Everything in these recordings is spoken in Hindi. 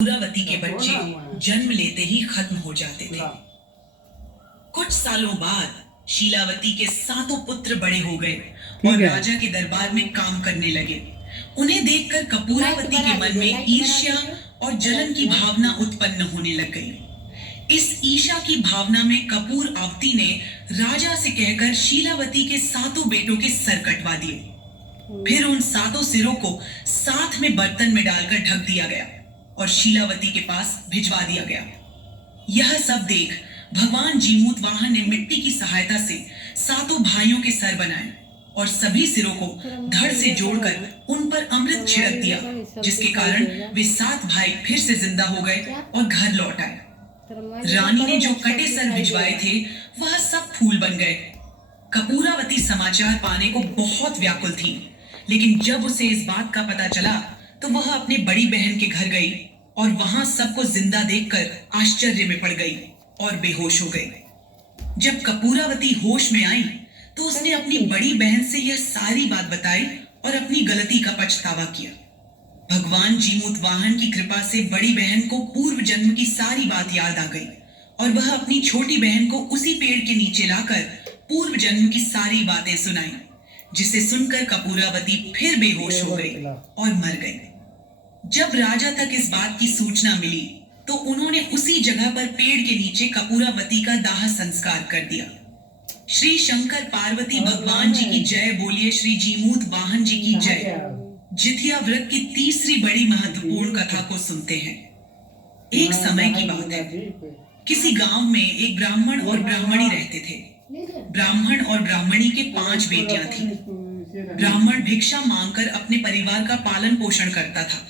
कपूरावती के बच्चे जन्म लेते ही खत्म हो जाते थे। कुछ सालों बाद शीलावती के सातों पुत्र बड़े हो गए और राजा के दरबार में काम करने लगे। उन्हें देखकर कपूरावती के मन में ईर्ष्या और जलन की भावना उत्पन्न होने लग गई। इस ईर्ष्या की भावना में कपूरावती ने राजा से कहकर शीलावती के सातों बेटों के सर कटवा दिए। फिर उन सातों सिरों को साथ में बर्तन में डालकर ढक दिया गया और शीलावती के पास भिजवा दिया गया। यह सब देख भगवान जीमूत वाहन ने मिट्टी की सहायता से सातों भाइयों के सर बनाए और सभी सिरों को धड़ से जोड़कर उन पर अमृत छिड़क दिया, जिसके कारण वे सात भाई फिर से जिंदा हो गए और घर लौट आए। रानी ने जो कटे सर भिजवाए थे वह सब फूल बन गए। कपूरावती समाचार पाने को बहुत व्याकुल थी, लेकिन जब उसे इस बात का पता चला तो वह अपने बड़ी बहन के घर गई और वहां सबको जिंदा देखकर आश्चर्य में पड़ गई और बेहोश हो गई। जब कपूरावती होश में आई तो उसने अपनी बड़ी बहन से यह सारी बात बताई और अपनी गलती का पछतावा किया। भगवान जीमूत वाहन की कृपा से बड़ी बहन को पूर्व जन्म की सारी बात याद आ गई और वह अपनी छोटी बहन को उसी पेड़ के नीचे लाकर पूर्व जन्म की सारी बातें सुनाई, जिसे सुनकर कपूरावती फिर बेहोश हो गई और मर गई। जब राजा तक इस बात की सूचना मिली तो उन्होंने उसी जगह पर पेड़ के नीचे कपूरावती का दाह संस्कार कर दिया। श्री शंकर पार्वती भगवान जी की जय बोलिए, श्री जीमूत वाहन जी की जय। जितिया व्रत की तीसरी बड़ी महत्वपूर्ण कथा को सुनते हैं। एक समय की बात है, किसी गांव में एक ब्राह्मण और ब्राह्मणी रहते थे। ब्राह्मण और ब्राह्मणी के 5 बेटियां थीं। ब्राह्मण भिक्षा मांगकर अपने परिवार का पालन पोषण करता था।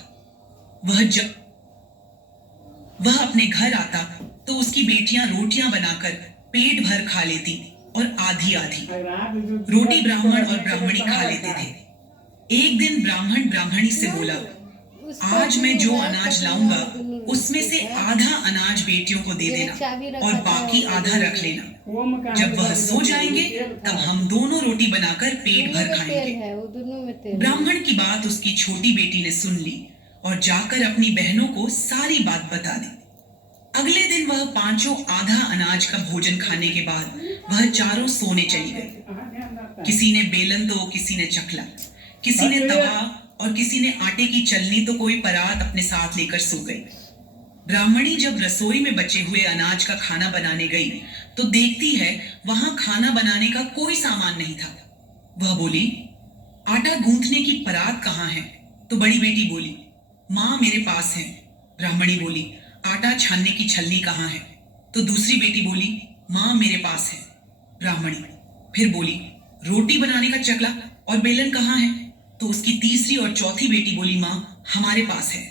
जब वह अपने घर आता तो उसकी बेटियां रोटियां बनाकर पेट भर खा लेती और आधी आधी रोटी ब्राह्मण और ब्राह्मणी खा लेते थे। एक दिन ब्राह्मण ब्राह्मणी से बोला, आज मैं जो अनाज लाऊंगा उसमें से आधा अनाज बेटियों को दे देना और बाकी आधा रख लेना। जब वह सो जाएंगे तब हम दोनों रोटी बनाकर पेट भर खाएंगे। ब्राह्मण की बात उसकी छोटी बेटी ने सुन ली और जाकर अपनी बहनों को सारी बात बता दी। अगले दिन वह पांचों आधा अनाज का भोजन खाने के बाद वह चारों सोने चली गई। किसी ने बेलन तो किसी ने चकला, किसी ने तवा और किसी ने आटे की चलनी तो कोई परात अपने साथ लेकर सो गई। ब्राह्मणी जब रसोई में बचे हुए अनाज का खाना बनाने गई तो देखती है वहां खाना बनाने का कोई सामान नहीं था। वह बोली, आटा गूंथने की परात कहाँ है? तो बड़ी बेटी बोली, माँ मेरे पास है। ब्राह्मणी बोली, आटा छानने की छलनी कहाँ है? तो दूसरी बेटी बोली, माँ मेरे पास है। ब्राह्मणी फिर बोली, रोटी बनाने का चकला और बेलन कहाँ है? तो उसकी तीसरी और चौथी बेटी बोली, माँ हमारे पास है।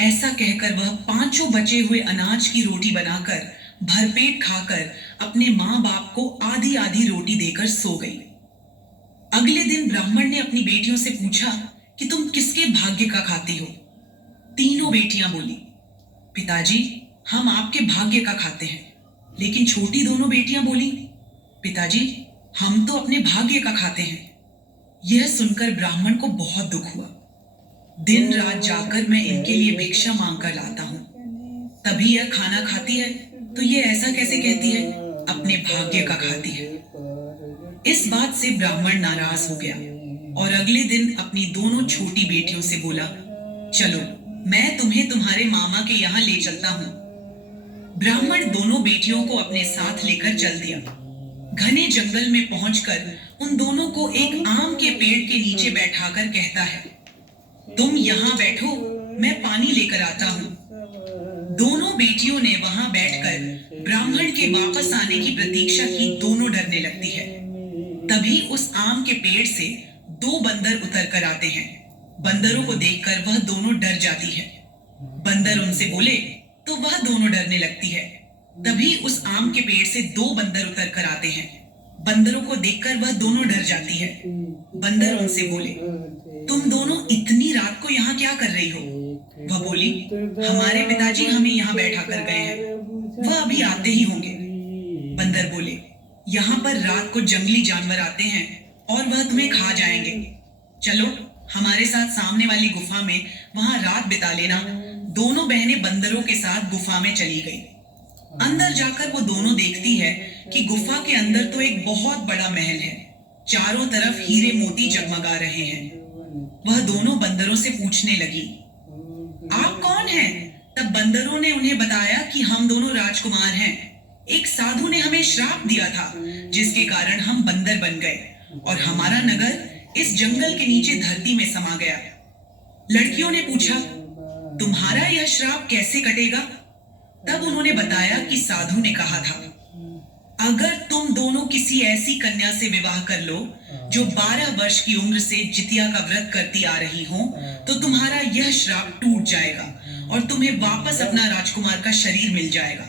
ऐसा कहकर वह पांचों बचे हुए अनाज की रोटी बनाकर भरपेट खाकर अपने माँ बाप को आधी आधी रोटी देकर सो गई। अगले दिन ब्राह्मण ने अपनी बेटियों से पूछा कि तुम किसके भाग्य का खाती हो? तीनों बेटियां बोली, पिताजी हम आपके भाग्य का खाते हैं। लेकिन छोटी दोनों बेटियां बोली, पिताजी हम तो अपने भाग्य का खाते हैं। यह सुनकर ब्राह्मण को बहुत दुख हुआ। दिन रात जाकर मैं इनके लिए भिक्षा मांग कर लाता हूँ, तभी यह खाना खाती है, तो ये ऐसा कैसे कहती है अपने भाग्य का खाती है? इस बात से ब्राह्मण नाराज हो गया और अगले दिन अपनी दोनों छोटी बेटियों से बोला, चलो मैं तुम्हें तुम्हारे मामा के यहाँ ले चलता हूँ। ब्राह्मण दोनों बेटियों को अपने साथ लेकर चल दिया। घने जंगल में पहुंचकर उन दोनों को एक आम के पेड़ के नीचे बैठाकर कहता है, तुम यहाँ बैठो, मैं पानी लेकर आता हूँ। दोनों बेटियों ने वहां बैठकर ब्राह्मण के वापस आने की प्रतीक्षा की। दोनों डरने लगती है। तभी उस आम के पेड़ से 2 बंदर उतर कर आते हैं। बंदरों को देखकर वह दोनों डर जाती है। बंदर उनसे बोले तो वह दोनों डरने लगती है। तभी उस आम के पेड़ से 2 बंदर उतर कर आते हैं। बंदरों को देखकर वह दोनों डर जाती है। बंदर उनसे बोले, तुम दोनों इतनी रात को यहाँ क्या कर रही हो? वह बोली, हमारे पिताजी हमें यहाँ बैठा कर गए हैं, वह अभी आते ही होंगे। बंदर बोले, यहाँ पर रात को जंगली जानवर आते हैं और वह तुम्हें खा जाएंगे। चलो हमारे साथ सामने वाली गुफा में वहां रात बिता लेना, दोनों बहनें बंदरों के साथ गुफा में चली गई। अंदर जाकर वो दोनों देखती है कि गुफा के अंदर तो एक बहुत बड़ा महल है। चारों तरफ हीरे मोती जगमगा रहे हैं। वह दोनों बंदरों से पूछने लगी, आप कौन हैं? तब बंदरों ने उन्हें बताया कि हम दोनों राजकुमार हैं। एक साधु ने हमें श्राप दिया था, जिसके कारण हम बंदर बन गए और हमारा नगर इस जंगल के नीचे धरती में समा गया। लड़कियों ने पूछा, तुम्हारा यह श्राप कैसे कटेगा? तब उन्होंने बताया कि साधु ने कहा था, अगर तुम दोनों किसी ऐसी कन्या से विवाह कर लो जो 12 वर्ष की उम्र से जितिया का व्रत करती आ रही हो, तो तुम्हारा यह श्राप टूट जाएगा और तुम्हें वापस अपना राजकुमार का शरीर मिल जाएगा।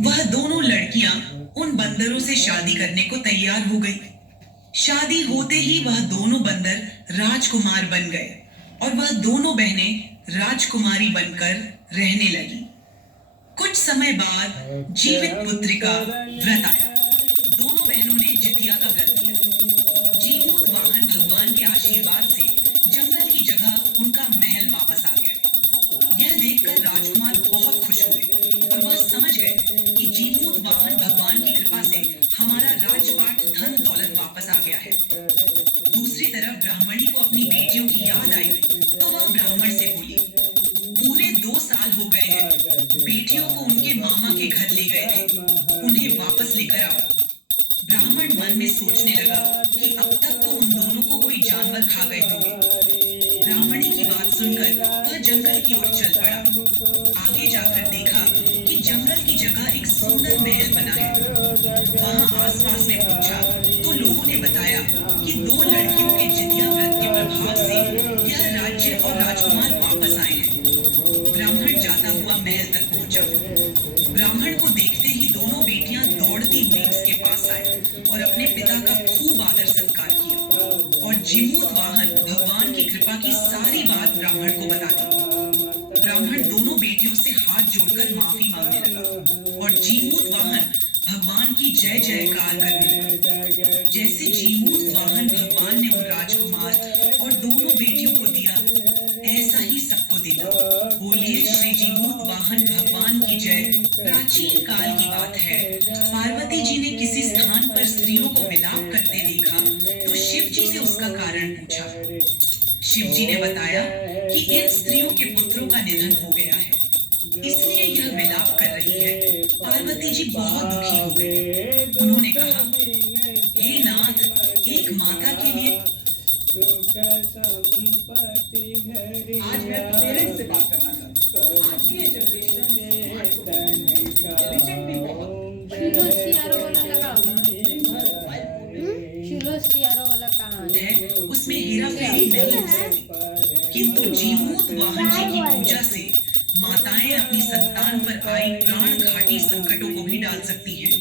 वह दोनों लड़कियां उन बंदरों से शादी करने को तैयार हो गई। शादी होते ही वह दोनों बंदर राजकुमार बन गए और वह दोनों बहनें राजकुमारी बनकर रहने लगी। कुछ समय बाद जीवित पुत्री का व्रत आया। दोनों बहनों ने जितिया का व्रत किया। जीमूत वाहन भगवान के आशीर्वाद से जंगल की जगह उनका महल वापस आ गया। यह देखकर राजकुमार बहुत खुश हुए और वह समझ गए कि जीमूत वाहन भगवान की कृपा से हमारा राजपाट धन दौलत वापस आ गया है। दूसरी तरफ ब्राह्मणी को अपनी बेटियों की याद आई तो वह ब्राह्मण से बोली, पूरे 2 साल हो गए हैं, बेटियों को उनके मामा के घर ले गए थे, उन्हें वापस लेकर आओ। ब्राह्मण मन में सोचने लगा कि अब तक तो उन दोनों को कोई जानवर खा गए होंगे। ब्राह्मणी की बात सुनकर वह जंगल की ओर चल पड़ा। आगे जाकर देखा कि जंगल की जगह एक सुंदर महल बना है। वहां आसपास में पूछा तो लोगों ने बताया कि 2 लड़कियों के जितिया व्रत के प्रभाव से यह राज्य और राजकुमार वापस आए हैं। ब्राह्मण जाता हुआ महल तक पहुंचा। ब्राह्मण को देखते ही दोनों बेटियां दौड़ती हुई उसके पास आए और अपने पिता का खूब आदर सत्कार किया और जीमूत वाहन भगवान की कृपा की सारी बात ब्राह्मण को बता दी। ब्राह्मण दोनों बेटियों से हाथ जोड़कर माफी मांगने लगा और जीमूत वाहन भगवान की जय जयकार करने लगा। जैसे जीमूत वाहन भगवान ने उन राजकुमार और दोनों बेटियों को दिया, ऐसा ही सबको देना। बोलिए श्री जीमूत वाहन भगवान की जय। प्राचीन काल की बात है, पार्वती जी ने किसी स्थान पर स्त्रियों को मिलाप करते देखा तो शिव जी से उसका कारण पूछा। शिव जी ने बताया कि इन स्त्रियों के पुत्रों का निधन हो गया है, इसलिए यह विलाप कर रही है। पार्वती जी बहुत दुखी हो गई। उन्होंने कहा, हे नाथ, एक माता के लिए आज मैं पेरेंट्स से बात करना चाहता हूँ। आज की जनरेशन इंटेलिजेंट भी बहुत है, उसमें हेरा फेरी नहीं हो सकती। किंतु जीमूत वाहन जी की पूजा से माताएं अपनी संतान पर आई प्राण घाटी संकटों को भी डाल सकती हैं।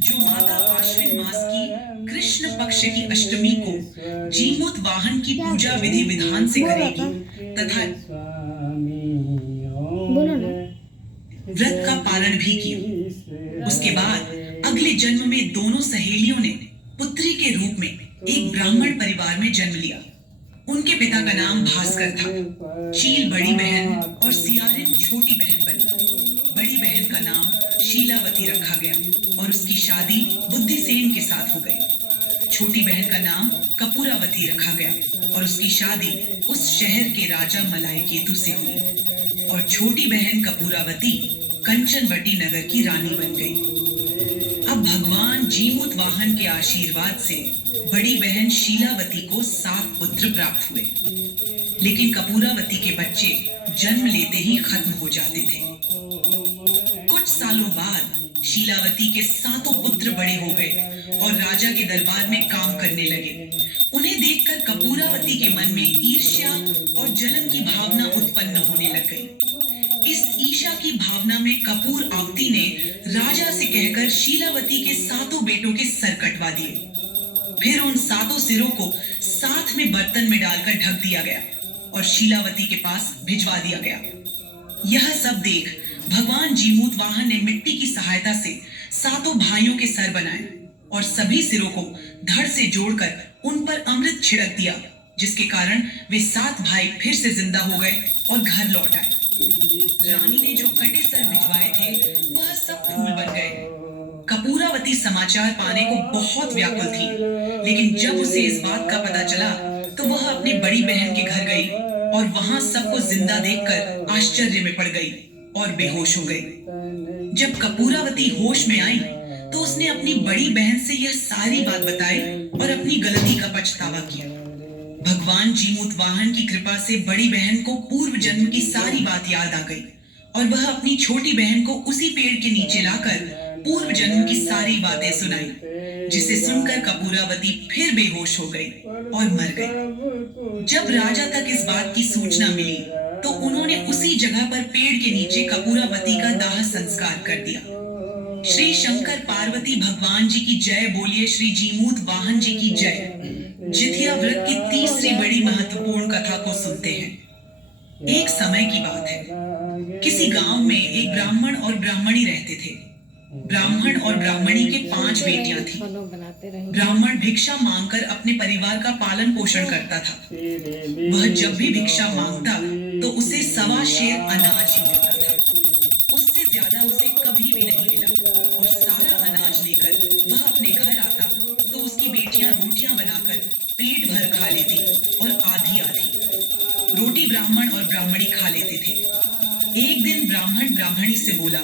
जो माता आश्विन मास की कृष्ण पक्ष की अष्टमी को जीमूत वाहन की पूजा विधि विधान से करेगी तथा व्रत का पारण भी किया, उसके बाद अगले जन्म में दोनों सहेलियों ने पुत्री के रूप में एक ब्राह्मण परिवार में जन्म लिया। उनके पिता का नाम भास्कर था। शील बड़ी बहन और सियारिन छोटी बहन बनी। बड़ी बहन का नाम शीलावती रखा गया और उसकी शादी बुद्धिसेन के साथ हो गई। छोटी बहन का नाम कपूरावती रखा गया और उसकी शादी उस शहर के राजा मलायकेतु से हुई और छोटी बहन कपूरावती कंचनवटी नगर की रानी बन गई। अब भगवान जीमूत वाहन के आशीर्वाद से बड़ी बहन शीलावती को 7 पुत्र प्राप्त हुए, लेकिन कपूरावती के बच्चे जन्म लेते ही खत्म हो जाते थे। कुछ सालों बाद शीलावती के 7 पुत्र बड़े हो गए और राजा के दरबार में काम करने लगे। उन्हें देखकर कपूरावती के मन में ईर्ष्या और जलन की भावना उत्पन्न होने लग गई। इस ईर्ष्या की भावना में कपूर आवती ने राजा से कहकर शीलावती के 7 बेटों के सर कटवा दिए। फिर उन 7 सिरों को साथ में बर्तन में डालकर ढक दिया गया और शीलावती के पास भिजवा दिया गया। यह सब देख भगवान जीमूत वाहन ने मिट्टी की सहायता से 7 भाइयों के सर बनाए और सभी सिरों को धड़ से जोड़कर उन पर अमृत छिड़क दिया, जिसके कारण वे 7 भाई फिर से जिंदा हो गए और घर लौट आए। रानी ने जो कटे सर भिजवाए थे वह सब फूल बन गए। कपूरावती समाचार पाने को बहुत व्याकुल थी, लेकिन जब उसे इस बात का पता चला तो वह अपनी बड़ी बहन के घर गई और वहां सबको जिंदा देखकर आश्चर्य में पड़ गई और बेहोश हो गई। जब कपूरावती होश में आई तो उसने अपनी बड़ी बहन से यह सारी बात बताई और अपनी गलती का पछतावा किया। भगवान जीमूत वाहन की कृपा से बड़ी बहन को पूर्व जन्म की सारी बात याद आ गई और वह अपनी छोटी बहन को उसी पेड़ के नीचे लाकर पूर्व जन्म की सारी बातें सुनाई, जिसे सुनकर कपूरावती फिर बेहोश हो गई और मर गई। जब राजा तक इस बात की सूचना मिली तो उन्होंने उसी जगह पर पेड़ के नीचे कपूरावती का दाह संस्कार कर दिया। श्री शंकर पार्वती भगवान जी की जय बोलिए, श्री जीमूत वाहन जी की जय। जितिया व्रत की तीसरी बड़ी महत्वपूर्ण कथा को सुनते हैं। एक समय की बात है, किसी गांव में एक ब्राह्मण और ब्राह्मणी रहते थे। ब्राह्मण और ब्राह्मणी के 5 बेटियां थीं। ब्राह्मण भिक्षा मांगकर अपने परिवार का पालन पोषण करता था। वह जब भी भिक्षा मांगता तो उसे 1.25 शेर अनाज ही मिलता था। उससे ज्यादा उसे कभी भी नहीं मिला और सारा अनाज लेकर वह अपने घर आता तो उसकी बेटियां रोटियां बनाकर पेट भर खा लेती और आधी आधी रोटी ब्राह्मण और ब्राह्मणी खा लेते थे। एक दिन ब्राह्मण ब्राह्मणी से बोला,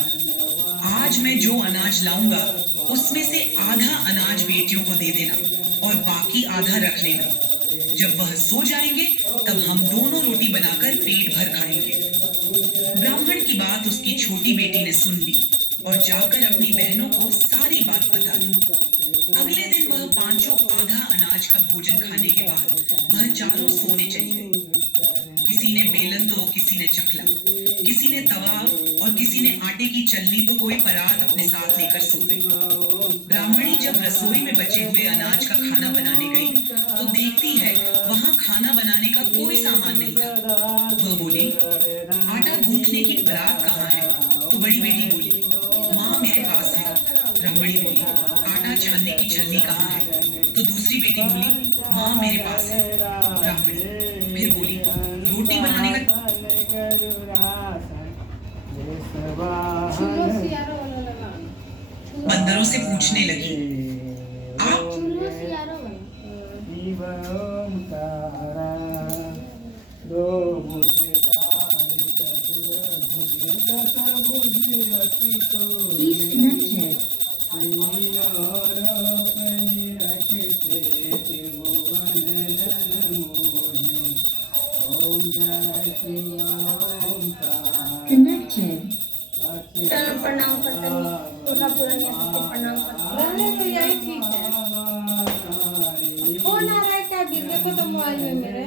आज मैं जो अनाज लाऊंगा उसमें से आधा अनाज बेटियों को दे देना और बाकी आधा रख लेना। जब वह सो जाएंगे तब हम दोनों रोटी बनाकर पेट भर खाएंगे। ब्राह्मण की बात उसकी छोटी बेटी ने सुन ली और जाकर अपनी बहनों को सारी बात बता दी। अगले दिन वह 5 आधा अनाज का भोजन खाने के बाद वह चारों सोने चली गई। किसी ने बेलन तो किसी ने चकला, किसी ने तवा और किसी ने आटे की चलनी तो कोई परात अपने साथ लेकर सो गई। ब्राह्मणी जब रसोई में बचे हुए अनाज का खाना बनाने गई तो देखती है वहां खाना बनाने का कोई सामान नहीं था। वह बोली, आटा गूंथने की परात कहाँ है? तो बड़ी बेटी बोली, माँ मेरे पास है। ब्राह्मणी बोली, आटा छानने की छलनी कहाँ है? तो दूसरी बेटी बोली, माँ मेरे पास है। ब्राह्मणी फिर बोली, रोटी बनाने का बंदरों से पूछने लगी, आप चलो प्रणाम करते हैं, पूरा पुरानिया सबको प्रणाम करते हैं। रहने तो यही ठीक है। फोन आ रहा है क्या? अभी देखो तो मोबाइल में मेरे।